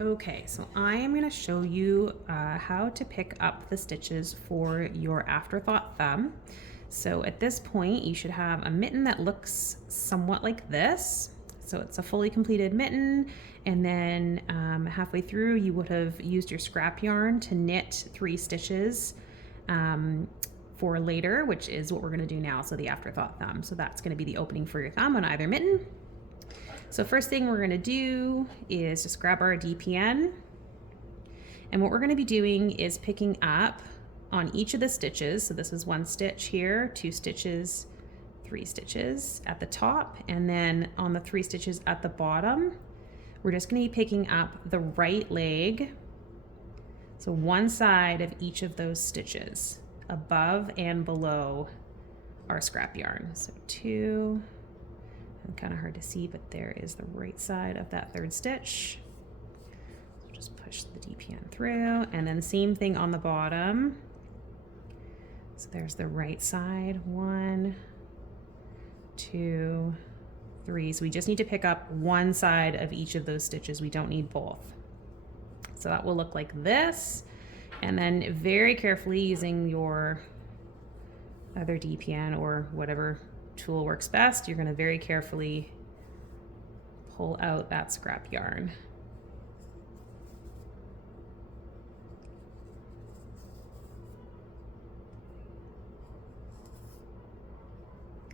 Okay, so I am going to show you how to pick up the stitches for your afterthought thumb. So at this point, you should have a mitten that looks somewhat like this. So it's a fully completed mitten, and then halfway through, you would have used your scrap yarn to knit 3 stitches for later, which is what we're going to do now. So the afterthought thumb. So that's going to be the opening for your thumb on either mitten. So first thing we're gonna do is just grab our DPN. And what we're gonna be doing is picking up on each of the stitches. So this is 1 stitch here, 2 stitches, 3 stitches at the top. And then on the 3 stitches at the bottom, we're just gonna be picking up the right leg. So one side of each of those stitches, above and below our scrap yarn. So 2, kind of hard to see, but there is the right side of that 3rd stitch. So just push the DPN through, and then same thing on the bottom. So there's the right side, 1, 2, 3. So we just need to pick up one side of each of those stitches. We don't need both. So that will look like this. And then very carefully, using your other DPN or whatever tool works best, you're going to very carefully pull out that scrap yarn.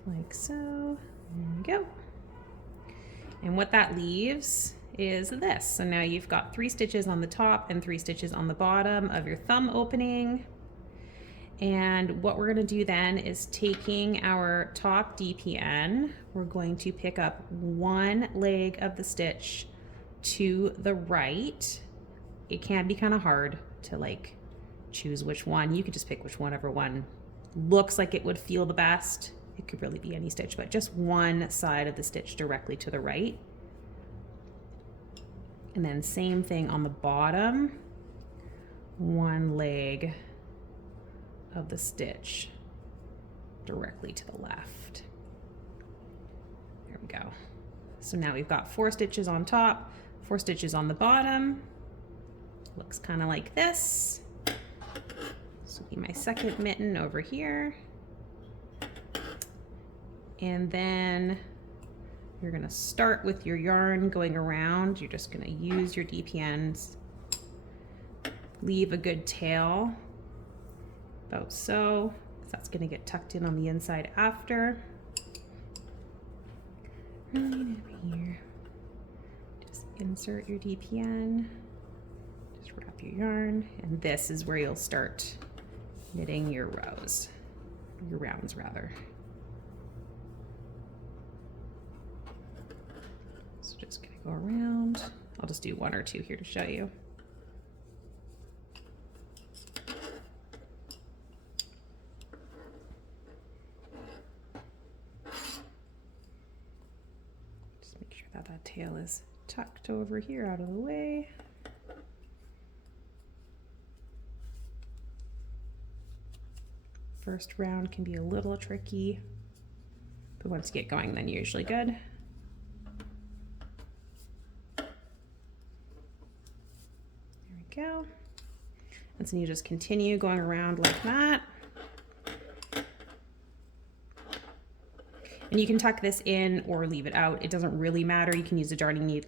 Like so. There we go. And what that leaves is this. So now you've got 3 stitches on the top and 3 stitches on the bottom of your thumb opening. And what we're gonna do then is, taking our top DPN, we're going to pick up one leg of the stitch to the right. It can be kind of hard to like choose which one. You could just pick whichever one looks like it would feel the best. It could really be any stitch, but just one side of the stitch directly to the right. And then same thing on the bottom, one leg of the stitch directly to the left. There we go. So now we've got 4 stitches on top, 4 stitches on the bottom. Looks kind of like this. This will be my second mitten over here. And then you're gonna start with your yarn going around. You're just gonna use your DPNs, leave a good tail, about so. That's gonna get tucked in on the inside after. Right over here. Just insert your DPN, just wrap your yarn, and this is where you'll start knitting your rows, your rounds rather. So just gonna go around. I'll just do 1 or 2 here to show you. That tail is tucked over here out of the way. First round can be a little tricky, but once you get going, then you're usually good. There we go. And so you just continue going around like that. And you can tuck this in or leave it out. It doesn't really matter. You can use a darning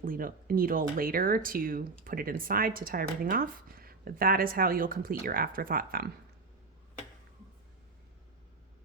needle later to put it inside to tie everything off. But that is how you'll complete your afterthought thumb.